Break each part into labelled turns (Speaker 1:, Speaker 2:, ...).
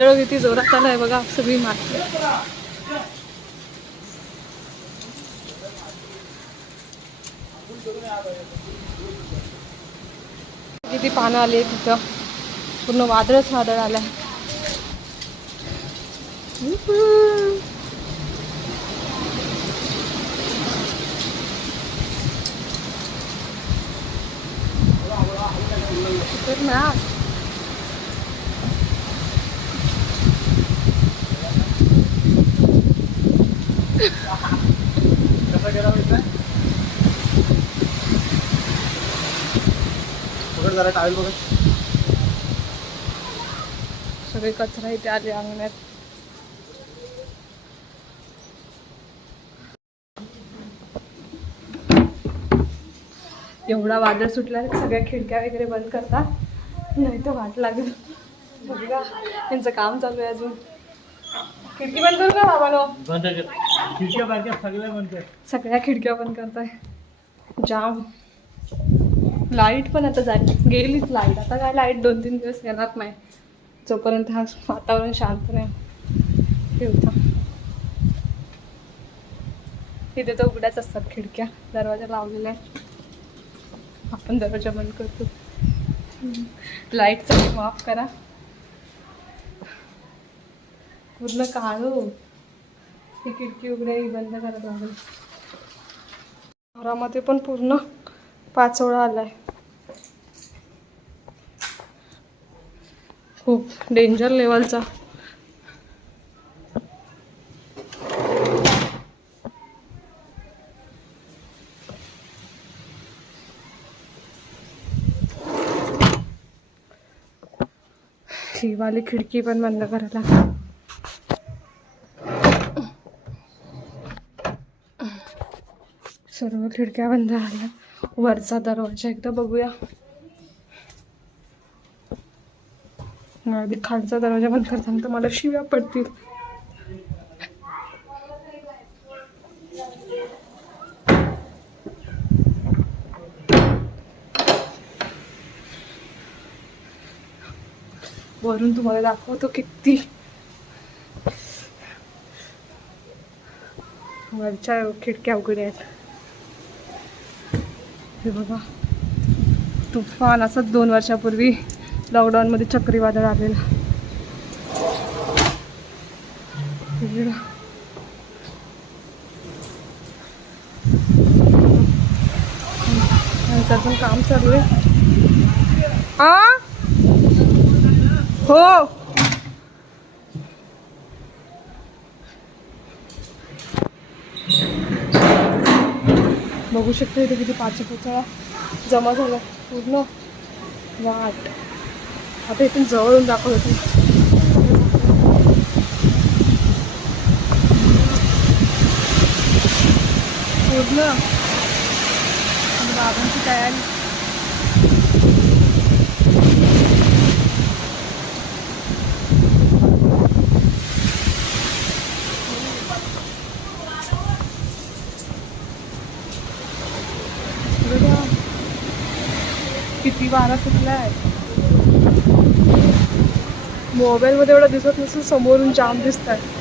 Speaker 1: वादळ किती जोरात आलाय बघा सगळी माती. किती पानं आली तिथं. पूर्ण वादळच वादळ आलाय.
Speaker 2: ना गेला बघत जरा टावेल बघत
Speaker 1: सगळे कचरा इथे आले अंगणात. एवढा वादळ सुटला सगळ्या खिडक्या वगैरे बंद करतात. नाही तर वाट लागेल. बघा त्यांचं काम चालू आहे अजून. खिडकी बंद करू का
Speaker 2: बंद कर. खिडक्या बारक्या सगळ्या बंद कर.
Speaker 1: सगळ्या खिडक्या बंद करताय. जाम. लाइट पण आता जाईल गेलीच लाइट. आता काय लाइट दोन तीन दिवस येणार नाही. जोपर्यंत हा वातावरण शांत नाही. होतं. तिथे तर उघड्याच असतात खिडक्या. दरवाजा लावलेला आहे. आपण दरवाजा बंद करतो. लाईटचा माफ करा. पूर्ण काळू ही. हो. खिडकी उघड्या बंद करत लागेल. घरामध्ये पण पूर्ण पाचोळा आलाय. खूप डेंजर लेवलचा ही वाली खिडकी पण बंद करायला सर्व खिडक्या बंद झाल्या. वरचा दरवाजा एकदा बघूया. आधी खालचा दरवाजा बंद करताना तर मला शिव्या पडतील. वरून तुम्हाला दाखवतो किती. वरच्या खिडक्या उघड्या आहेत. हे बघा. तुफान असंच दोन वर्षापूर्वी लॉकडाऊनमध्ये चक्रीवादळ आलेलं. नंतर पण काम चालू आहे. आ? हो. बघू शकतो इथे किती पाच पुतळा जमा झाला. पूर्ण वाट. आता इथून जवळून दाखवत होती पूर्ण. बाबांची तयारी बघा. किती वारा सुटलाय. मोबाईल मध्ये एवढं दिसत नसून समोरून जाम दिसत आहे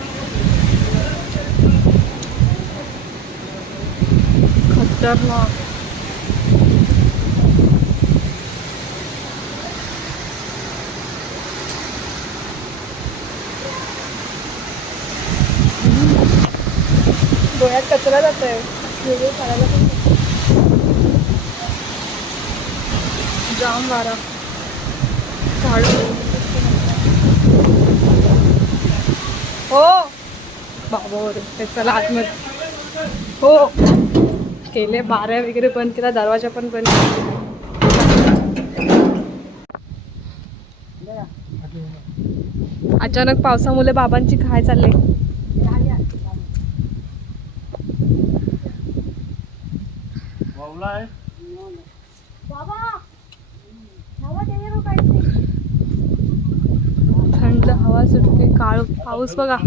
Speaker 1: खतरनाक. डोळ्यात कचरा जात आहे व्हिडिओ पण जाम वारा. झाड हो. बाबा ते चला आतमध्ये. हो. केले बाऱ्या वगैरे बंद केला दरवाजा पण बंद केला. अचानक पावसामुळे बाबांची काय चालले.
Speaker 2: वावला आहे
Speaker 1: थंड हवा सुटते काळ पाऊस बघा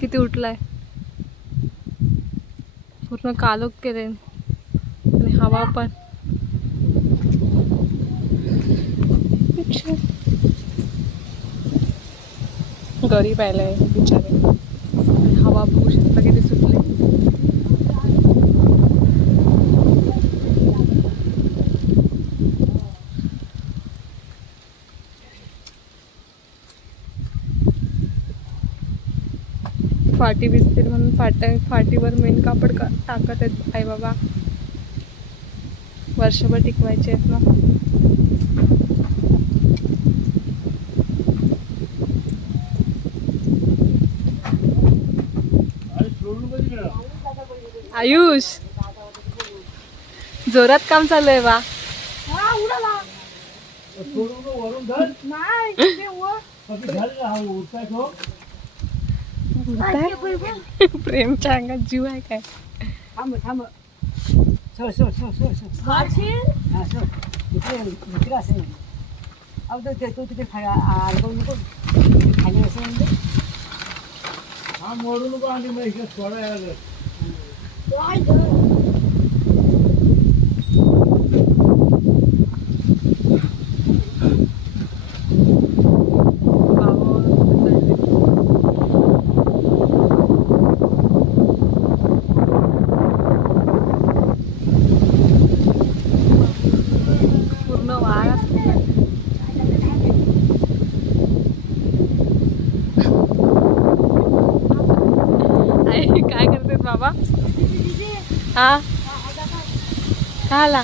Speaker 1: किती उठलाय. पूर्ण कालोख केले आणि हवा पण. गरीब आले बिचारे. हवा बघू शकता किती सुटली फाटी भिजतील म्हणून फाट्या फाटीवर मेन कापड का टाकत आहेत. आई बाबा. वर्षभर टिकवायचे आहेत ना. आयुष. जोरात काम चालू आहे बा
Speaker 2: सोडून का वरून धर बाकी झालं ना हा उठताय तो
Speaker 1: प्रेमच्या अंगात जीव आहे काय?
Speaker 3: थांब थांब. सोड सोड सोड सोड सोड. हा सोड. इकडे इकडे असेल अहो तो ते- तिथे खाली अडकवू नको. खाली असेल म्हणजे
Speaker 2: हा मोडू नको आणि मग इकडे सोडा यायला
Speaker 1: पूर्ण वाळा आई काय करते बाबा हा काय आला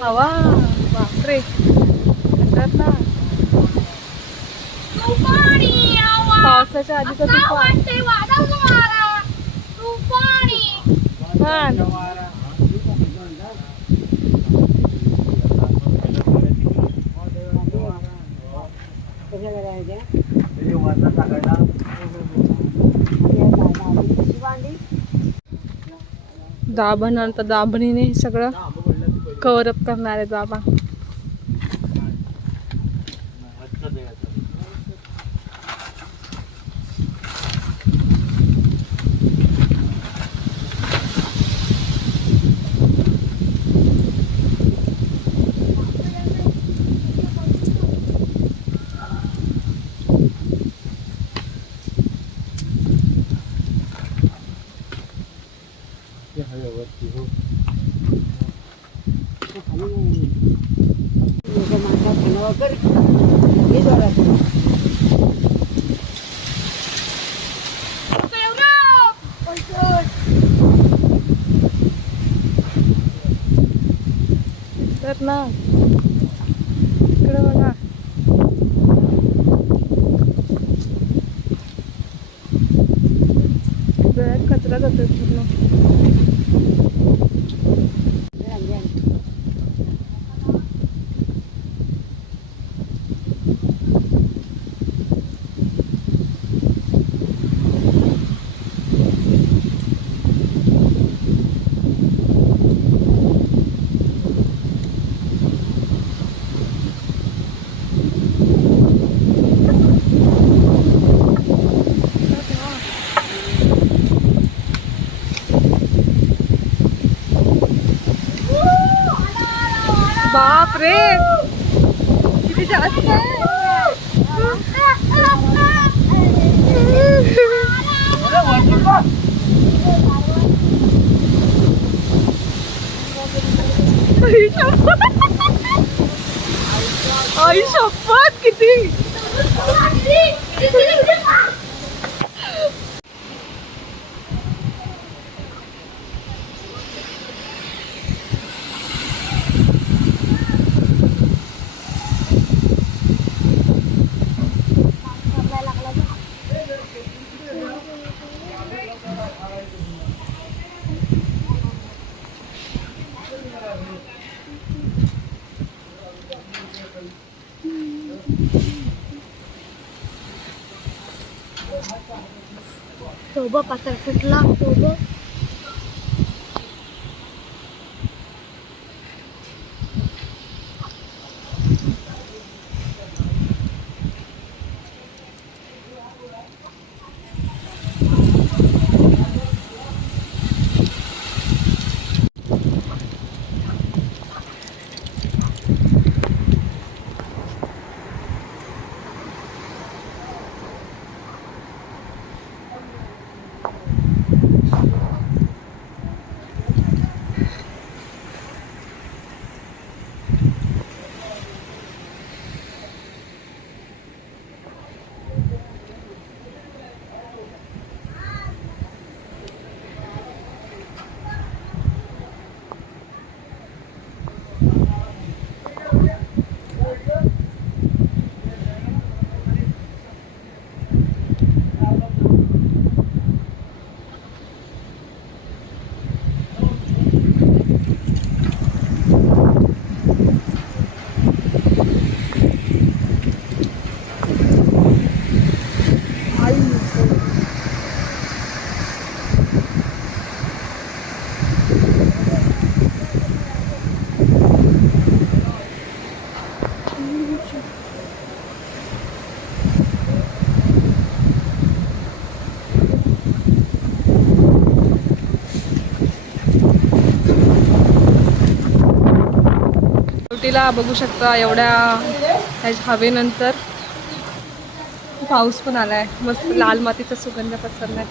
Speaker 1: हवा बापरे खतरनाक. पावसाच्या आधीचा तुफान तुफान
Speaker 3: कसं करायचं
Speaker 2: त्याची वरनं टाकायला
Speaker 3: कशी
Speaker 1: दाबण आणतात दाबणीने हे सगळं कवरअप करणार
Speaker 2: आहे बाबा ते वरती हो.
Speaker 1: तर ना इकडे बघा. डोळ्यात कचरा जातो पूर्ण. you. बाप रे। किती जास्त आहे. आई शपथ. आई शपथ किती
Speaker 4: तोबा पात्र फुटला उभं?
Speaker 1: ओटीला बघू शकता एवढ्या ह्याच्या हवेनंतर पाऊस पण आला आहे मस्त लाल मातीचा सुगंध पसरलाय.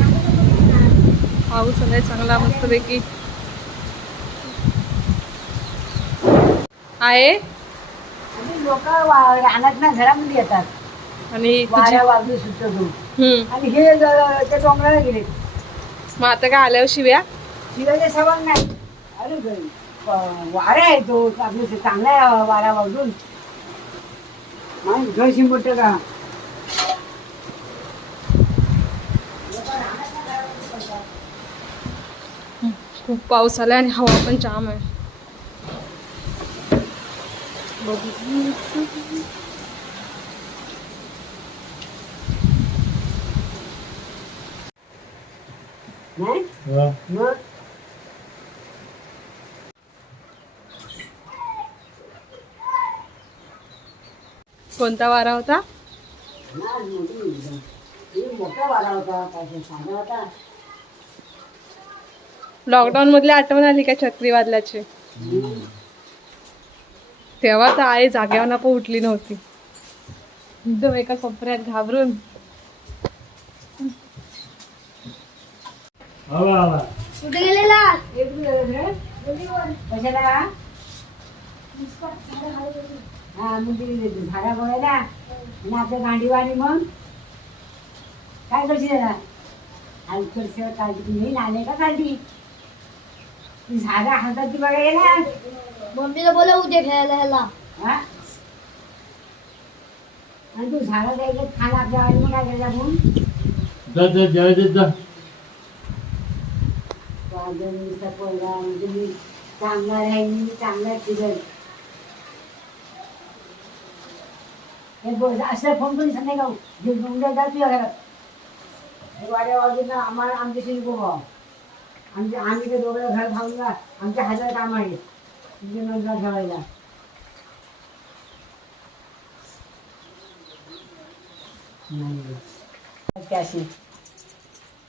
Speaker 1: पाऊस आलाय चांगला मस्तपैकी. आहे?
Speaker 3: लोक रानात ना घरामध्ये येतात.
Speaker 1: आणि
Speaker 3: वाऱ्या सुटतो आणि हे ज- ते डोंगराला गेले
Speaker 1: मग आता काय आल्यावर शिव्या?
Speaker 3: शिवाय सवाल नाही. अरे वारा आहे तो आपलं चांगला आहे वारा वाजून. घर शिंपट का?
Speaker 1: खूप पाऊस आला आणि हवा पण जाम आहे. बघू. कोणता वारा होता?
Speaker 3: मोठा वारा होता काय ते होता
Speaker 1: लॉकडाऊन मधली आठवण आली का चक्रीवादल्याची तेव्हा तर आई जागेवर पण उठली नव्हती. एकदम एका कोपऱ्यात घाबरून.
Speaker 2: आला आला
Speaker 4: कुठे गेलेला?
Speaker 3: हे हा मग ते झाडा गोळ्याला आणि आपल्या गांडीवाणी मग? काय करशील त्याला काढली का काढली ती झाडं हातात ती बघा ना
Speaker 4: मम्मीला बोला उद्या खेळायला ह्याला.
Speaker 3: हा? आणि तू झाडं द्यायचं खाला आपल्या मग काय करायचं आपण
Speaker 2: जा जा जा जा जा.
Speaker 3: वाजवणीचा पोरगा म्हणजे मी चांगला राहील मी चांगला फिरेल. हे बोल असं फोन करून सांगाय गाऊ जे डोंगर जा तुझ्या घरात. हे वाड्या वाजून आम्हाला आमच्याशी आमच्या आम्ही ते दोघं घर थांबून आमच्या हजार काम आहे तुझे नंतर ठेवायला. नाही.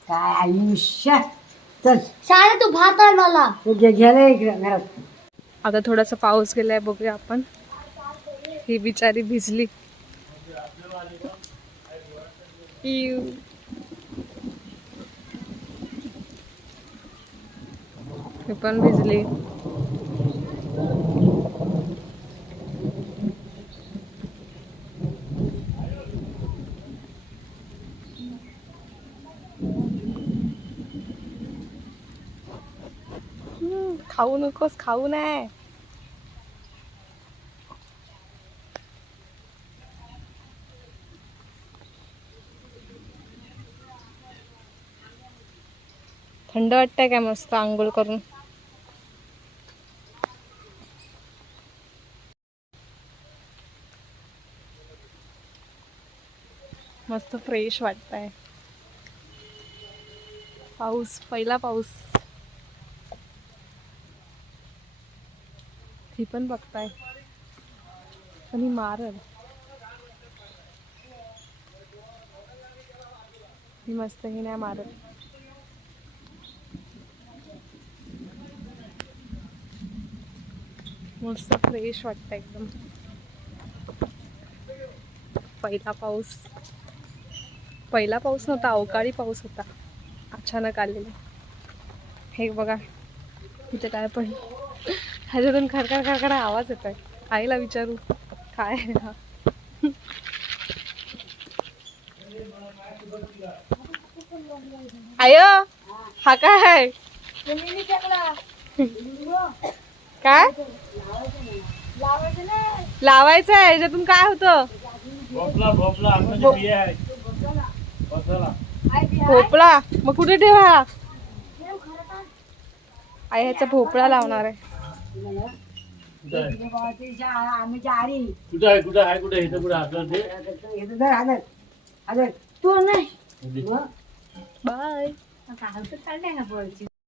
Speaker 3: काय आयुष्य? चल.
Speaker 4: तू भात आण मला.
Speaker 3: तू घे घ्यायला इकडे घरात.
Speaker 1: आता थोडासा पाऊस गेलाय बघूया आपण. ही बिचारी भिजली. इव. मी पण भिजली. खाऊ नकोस खाऊ नाही. थंड वाटतंय काय मस्त आंघोळ करून? मस्त फ्रेश वाटत आहे पाऊस पहिला पाऊस. ही पण बघताय. आणि मारल. ही मस्त ही नाही मारल मस्त फ्रेश वाटतं एकदम. पहिला पाऊस. पहिला पाऊस नव्हता अवकाळी पाऊस होता. अचानक आलेला. हे बघा इथे काय पण. ह्याच्यातून खरखर खरखर आवाज येतोय. आईला विचारू काय आहे हा? आय हा काय आहे? काय? लावायचं आहे ह्याच्यातून काय होतं? भोपळा मग कुठे ठेवा? आई ह्याचा भोपळा लावणार आहे.
Speaker 2: कुठं आहे?
Speaker 3: आम्ही आरी
Speaker 2: कुठं आहे? कुठं आहे? कुठं आहे? इथं कुठं आपलं ते?
Speaker 4: नाही
Speaker 1: बाय.